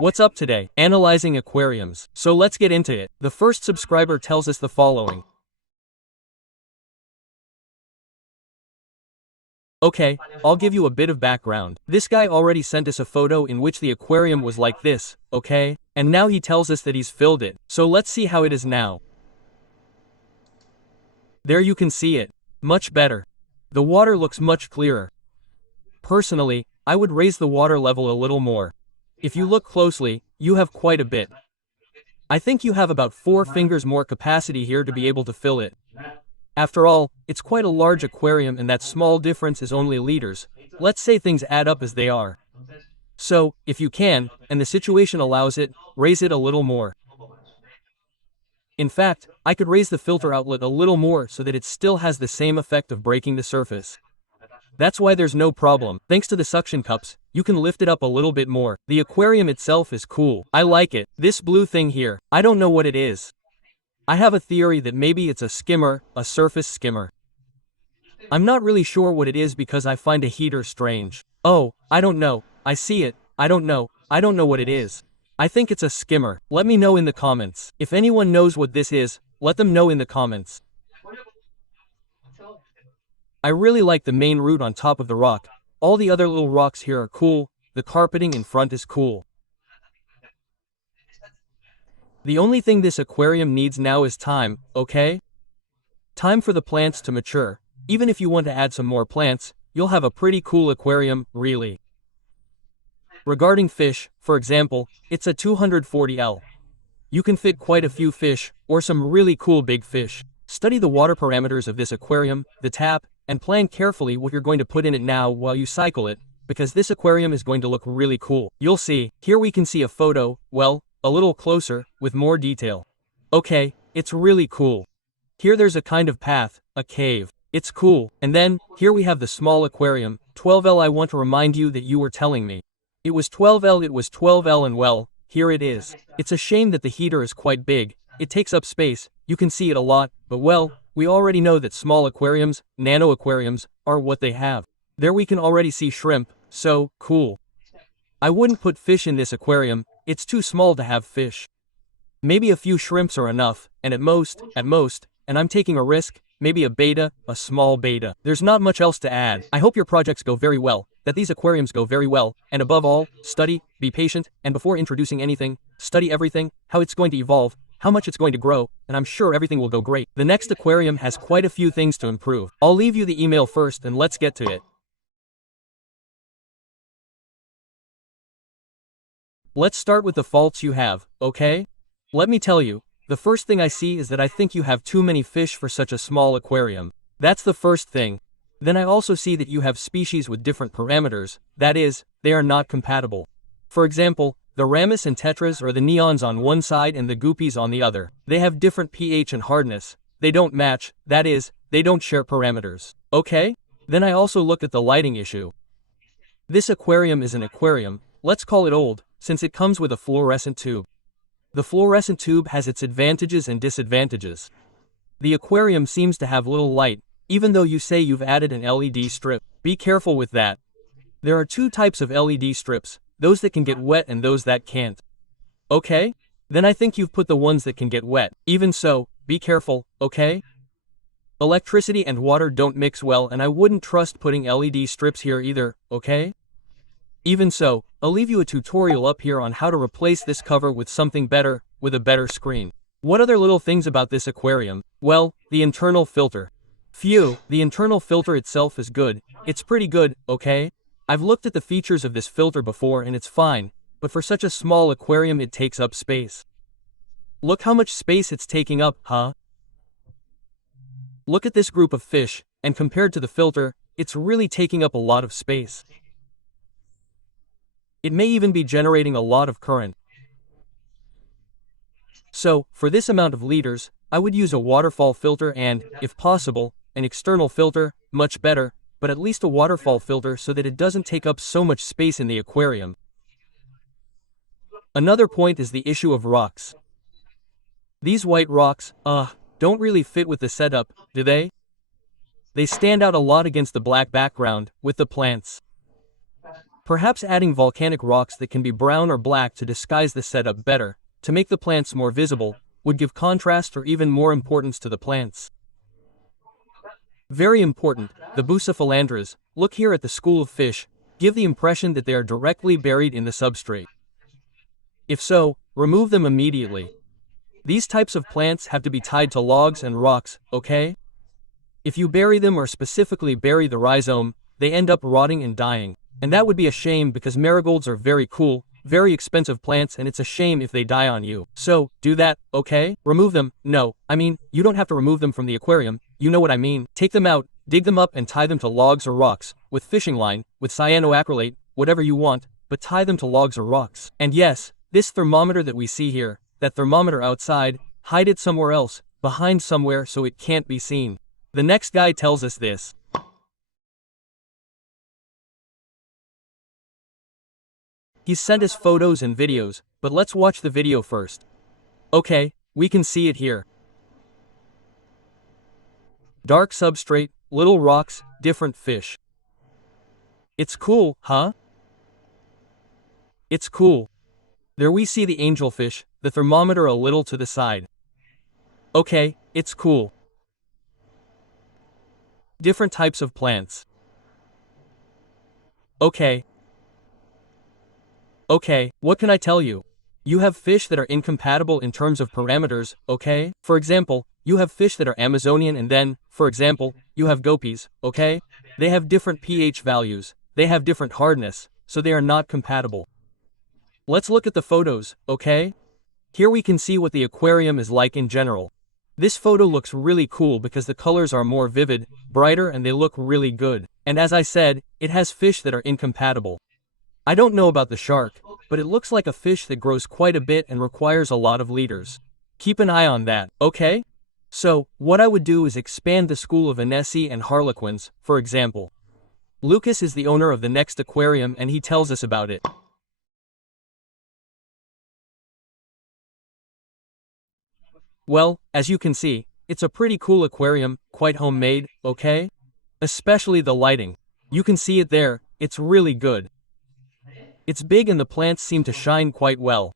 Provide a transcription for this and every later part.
What's up today? Analyzing aquariums. So let's get into it. The first subscriber tells us the following. Okay, I'll give you a bit of background. This guy already sent us a photo in which the aquarium was like this, okay? And now he tells us that he's filled it. So let's see how it is now. There you can see it. Much better. The water looks much clearer. Personally, I would raise the water level a little more. If you look closely, you have quite a bit. I think you have about 4 fingers more capacity here to be able to fill it. After all, it's quite a large aquarium and that small difference is only liters. Let's say things add up as they are. So, if you can, and the situation allows it, raise it a little more. In fact, I could raise the filter outlet a little more so that it still has the same effect of breaking the surface. That's why there's no problem. Thanks to the suction cups, you can lift it up a little bit more. The aquarium itself is cool. I like it. This blue thing here, I don't know what it is. I have a theory that maybe it's a skimmer, a surface skimmer. I'm not really sure what it is because I find a heater strange. Oh, I don't know. I see it. I don't know what it is. I think it's a skimmer. Let me know in the comments. If anyone knows what this is, let them know in the comments. I really like the main root on top of the rock. All the other little rocks here are cool. The carpeting in front is cool. The only thing this aquarium needs now is time, okay? Time for the plants to mature. Even if you want to add some more plants, you'll have a pretty cool aquarium, really. Regarding fish, for example, it's a 240L. You can fit quite a few fish, or some really cool big fish. Study the water parameters of this aquarium, the tap, and plan carefully what you're going to put in it now while you cycle it, because this aquarium is going to look really cool. You'll see. Here we can see a photo, well, a little closer, with more detail. Okay, it's really cool. Here there's a kind of path, a cave. It's cool. And then, here we have the small aquarium, 12L. I want to remind you that you were telling me. It was 12L and well, here it is. It's a shame that the heater is quite big. It takes up space, you can see it a lot, but well, we already know that small aquariums, nano aquariums, are what they have. There we can already see shrimp, so, cool. I wouldn't put fish in this aquarium, it's too small to have fish. Maybe a few shrimps are enough, and at most, and I'm taking a risk, maybe a beta, a small beta. There's not much else to add. I hope your projects go very well, that these aquariums go very well, and above all, study, be patient, and before introducing anything, study everything, how it's going to evolve, how much it's going to grow, and I'm sure everything will go great. The next aquarium has quite a few things to improve. I'll leave you the email first and let's get to it. Let's start with the faults you have, okay? Let me tell you, the first thing I see is that I think you have too many fish for such a small aquarium. That's the first thing. Then I also see that you have species with different parameters, that is, they are not compatible. For example, the Ramus and Tetras are the neons on one side and the Guppies on the other. They have different pH and hardness. They don't match, that is, they don't share parameters. Okay? Then I also look at the lighting issue. This aquarium is an aquarium, let's call it old, since it comes with a fluorescent tube. The fluorescent tube has its advantages and disadvantages. The aquarium seems to have little light, even though you say you've added an LED strip. Be careful with that. There are 2 types of LED strips, those that can get wet and those that can't. Okay? Then I think you've put the ones that can get wet. Even so, be careful, okay? Electricity and water don't mix well and I wouldn't trust putting LED strips here either, okay? Even so, I'll leave you a tutorial up here on how to replace this cover with something better, with a better screen. What other little things about this aquarium? Well, the internal filter. Phew, the internal filter itself is good. It's pretty good, okay? I've looked at the features of this filter before and it's fine, but for such a small aquarium it takes up space. Look how much space it's taking up, huh? Look at this group of fish, and compared to the filter, it's really taking up a lot of space. It may even be generating a lot of current. So, for this amount of liters, I would use a waterfall filter and, if possible, an external filter, much better, but at least a waterfall filter so that it doesn't take up so much space in the aquarium. Another point is the issue of rocks. These white rocks, don't really fit with the setup, do they? They stand out a lot against the black background, with the plants. Perhaps adding volcanic rocks that can be brown or black to disguise the setup better, to make the plants more visible, would give contrast or even more importance to the plants. Very important, the bucephalandras, look here at the school of fish, give the impression that they are directly buried in the substrate. If so, remove them immediately. These types of plants have to be tied to logs and rocks, okay? If you bury them or specifically bury the rhizome, they end up rotting and dying. And that would be a shame because marigolds are very cool, very expensive plants, and it's a shame if they die on you. So, do that, okay? Remove them. No, I mean, you don't have to remove them from the aquarium, you know what I mean. Take them out, dig them up and tie them to logs or rocks, with fishing line, with cyanoacrylate, whatever you want, but tie them to logs or rocks. And yes, this thermometer that we see here, that thermometer outside, hide it somewhere else, behind somewhere so it can't be seen. The next guy tells us this. He's sent us photos and videos, but let's watch the video first. Okay, we can see it here. Dark substrate, little rocks, different fish. It's cool, huh? It's cool. There we see the angelfish, the thermometer a little to the side. Okay, it's cool. Different types of plants. Okay, what can I tell you? You have fish that are incompatible in terms of parameters, okay? For example, you have fish that are Amazonian and then, for example, you have Guppies, okay? They have different pH values, they have different hardness, so they are not compatible. Let's look at the photos, okay? Here we can see what the aquarium is like in general. This photo looks really cool because the colors are more vivid, brighter, and they look really good. And as I said, it has fish that are incompatible. I don't know about the shark, but it looks like a fish that grows quite a bit and requires a lot of liters. Keep an eye on that, okay? So, what I would do is expand the school of Anesi and Harlequins, for example. Lucas is the owner of the next aquarium and he tells us about it. Well, as you can see, it's a pretty cool aquarium, quite homemade, okay? Especially the lighting. You can see it there, it's really good. It's big and the plants seem to shine quite well.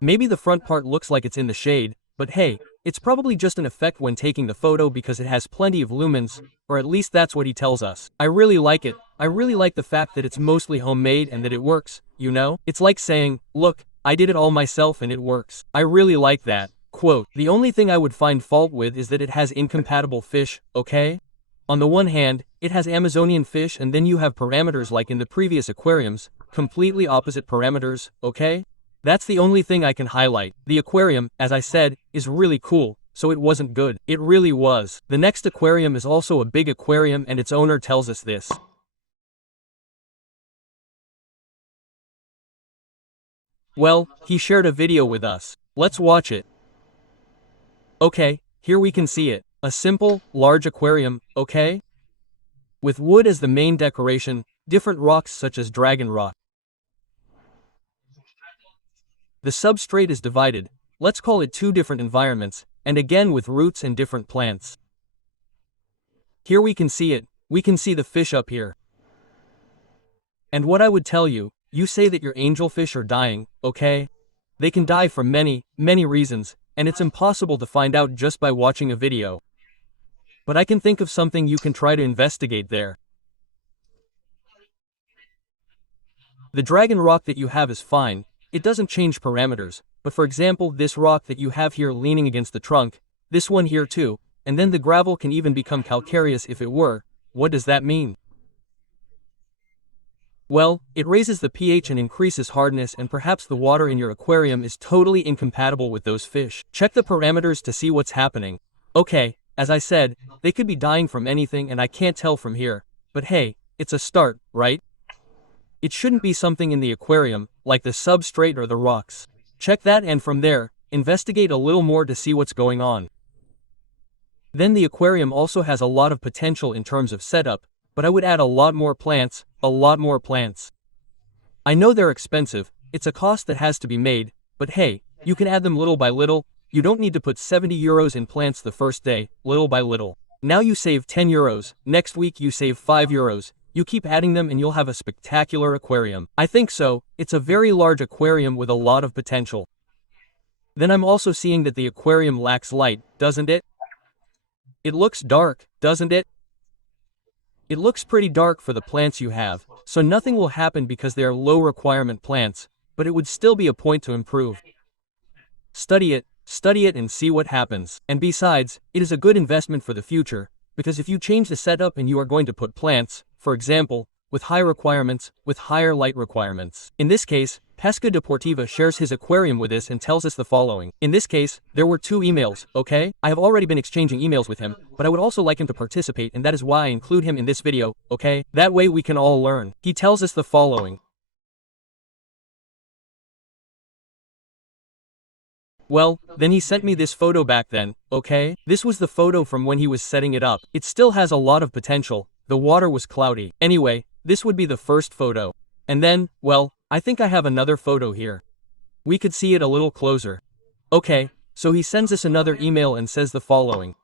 Maybe the front part looks like it's in the shade, but hey, it's probably just an effect when taking the photo because it has plenty of lumens, or at least that's what he tells us. I really like it. I really like the fact that it's mostly homemade and that it works, you know? It's like saying, look, I did it all myself and it works. I really like that. Quote, the only thing I would find fault with is that it has incompatible fish, okay? On the one hand, it has Amazonian fish and then you have parameters like in the previous aquariums, completely opposite parameters, okay? That's the only thing I can highlight. The aquarium, as I said, is really cool, so it wasn't good. It really was. The next aquarium is also a big aquarium and its owner tells us this. Well, he shared a video with us. Let's watch it. Okay, here we can see it. A simple, large aquarium, okay? With wood as the main decoration, different rocks such as dragon rock. The substrate is divided, let's call it two different environments, and again with roots and different plants. Here we can see it, we can see the fish up here. And what I would tell you, you say that your angelfish are dying, okay? They can die for many, many reasons, and it's impossible to find out just by watching a video. But I can think of something you can try to investigate there. The dragon rock that you have is fine, it doesn't change parameters, but for example this rock that you have here leaning against the trunk, this one here too, and then the gravel can even become calcareous if it were. What does that mean? Well, it raises the pH and increases hardness, and perhaps the water in your aquarium is totally incompatible with those fish. Check the parameters to see what's happening. Okay, as I said, they could be dying from anything and I can't tell from here, but hey, it's a start, right? It shouldn't be something in the aquarium, like the substrate or the rocks. Check that and from there, investigate a little more to see what's going on. Then the aquarium also has a lot of potential in terms of setup, but I would add a lot more plants, a lot more plants. I know they're expensive, it's a cost that has to be made, but hey, you can add them little by little, you don't need to put 70 euros in plants the first day, little by little. Now you save 10 euros, next week you save 5 euros, you keep adding them and you'll have a spectacular aquarium. I think so, it's a very large aquarium with a lot of potential. Then I'm also seeing that the aquarium lacks light, doesn't it? It looks dark, doesn't it? It looks pretty dark for the plants you have, so nothing will happen because they are low requirement plants, but it would still be a point to improve. Study it and see what happens. And besides, it is a good investment for the future, because if you change the setup and you are going to put plants, for example, with high requirements, with higher light requirements. In this case, Pesca Deportiva shares his aquarium with us and tells us the following. In this case, there were 2 emails, okay? I have already been exchanging emails with him, but I would also like him to participate, and that is why I include him in this video, okay? That way we can all learn. He tells us the following. Well, then he sent me this photo back then, okay? This was the photo from when he was setting it up. It still has a lot of potential. The water was cloudy. Anyway, this would be the first photo. And then, well, I think I have another photo here. We could see it a little closer. Okay, so he sends us another email and says the following.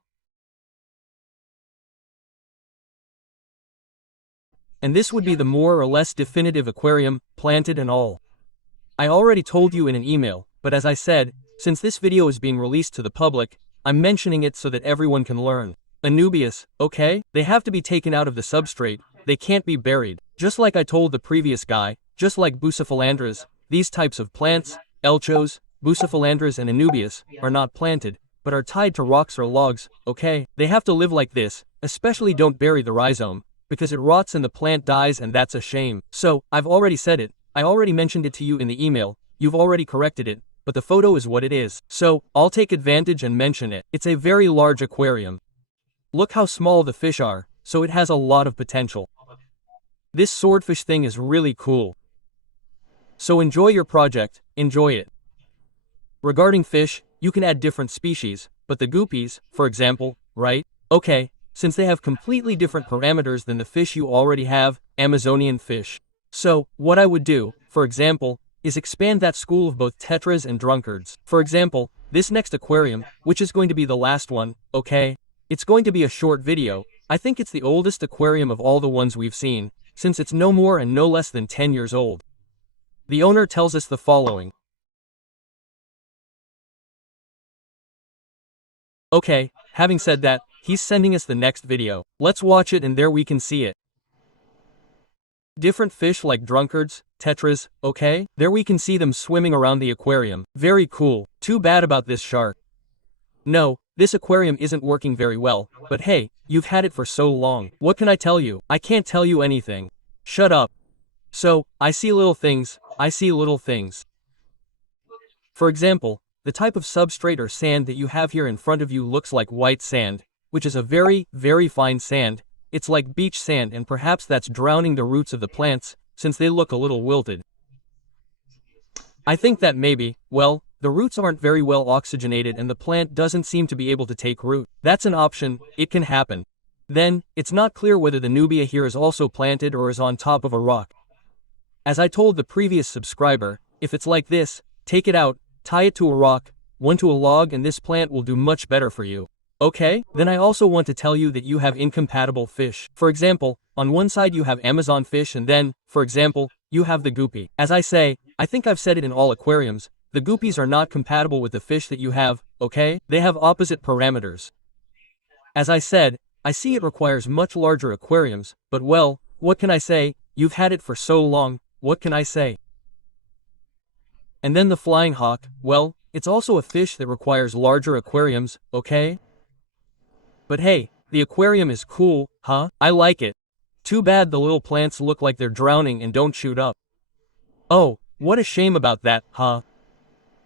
And this would be the more or less definitive aquarium, planted and all. I already told you in an email, but as I said, since this video is being released to the public, I'm mentioning it so that everyone can learn. Anubias, okay? They have to be taken out of the substrate, they can't be buried. Just like I told the previous guy, just like Bucephalandras, these types of plants, Elchos, Bucephalandras and Anubias, are not planted, but are tied to rocks or logs, okay? They have to live like this, especially don't bury the rhizome, because it rots and the plant dies and that's a shame. So, I've already said it, I already mentioned it to you in the email, you've already corrected it, but the photo is what it is. So, I'll take advantage and mention it. It's a very large aquarium. Look how small the fish are, so it has a lot of potential. This swordfish thing is really cool. So enjoy your project, enjoy it. Regarding fish, you can add different species, but the Guppies, for example, right? Okay, since they have completely different parameters than the fish you already have, Amazonian fish. So, what I would do, for example, is expand that school of both tetras and drunkards. For example, this next aquarium, which is going to be the last one, okay? It's going to be a short video. I think it's the oldest aquarium of all the ones we've seen, since it's no more and no less than 10 years old. The owner tells us the following. Okay, having said that, he's sending us the next video. Let's watch it and there we can see it. Different fish like drunkards, tetras, okay? There we can see them swimming around the aquarium. Very cool. Too bad about this shark. No, this aquarium isn't working very well, but hey, you've had it for so long. What can I tell you? I can't tell you anything. Shut up. So, I see little things. For example, the type of substrate or sand that you have here in front of you looks like white sand, which is a very, very fine sand. It's like beach sand and perhaps that's drowning the roots of the plants, since they look a little wilted. I think that maybe, well, the roots aren't very well oxygenated and the plant doesn't seem to be able to take root. That's an option, it can happen. Then, it's not clear whether the nubia here is also planted or is on top of a rock. As I told the previous subscriber, if it's like this, take it out, tie it to a rock, one to a log and this plant will do much better for you. Okay, then I also want to tell you that you have incompatible fish. For example, on one side you have Amazon fish and then, for example, you have the guppy. As I say, I think I've said it in all aquariums, the guppies are not compatible with the fish that you have, okay? They have opposite parameters. As I said, I see it requires much larger aquariums, but well, what can I say? You've had it for so long, what can I say? And then the flying hawk, well, it's also a fish that requires larger aquariums, okay? But hey, the aquarium is cool, huh? I like it. Too bad the little plants look like they're drowning and don't shoot up. Oh, what a shame about that, huh?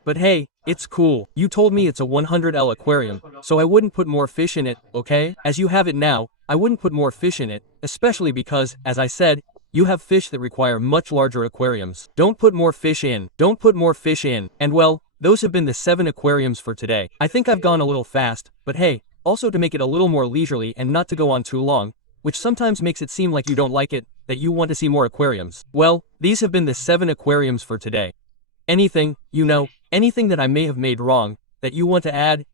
But hey, it's cool. You told me it's a 100L aquarium, so I wouldn't put more fish in it, okay? As you have it now, I wouldn't put more fish in it, especially because, as I said, you have fish that require much larger aquariums. Don't put more fish in. Don't put more fish in. And well, those have been the 7 aquariums for today. I think I've gone a little fast, but hey, also to make it a little more leisurely and not to go on too long, which sometimes makes it seem like you don't like it, that you want to see more aquariums. Well, these have been the 7 aquariums for today. Anything, anything that I may have made wrong, that you want to add,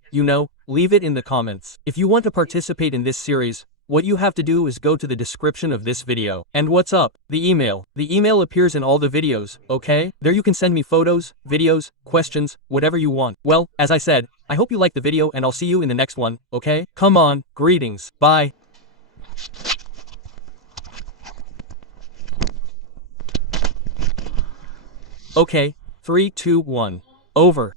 leave it in the comments. If you want to participate in this series, What you have to do is go to the description of this video. And what's up? The email. The email appears in all the videos, okay? There you can send me photos, videos, questions, whatever you want. Well, as I said, I hope you liked the video and I'll see you in the next one, okay? Come on, greetings, bye. Okay, 3, 2, 1. Over.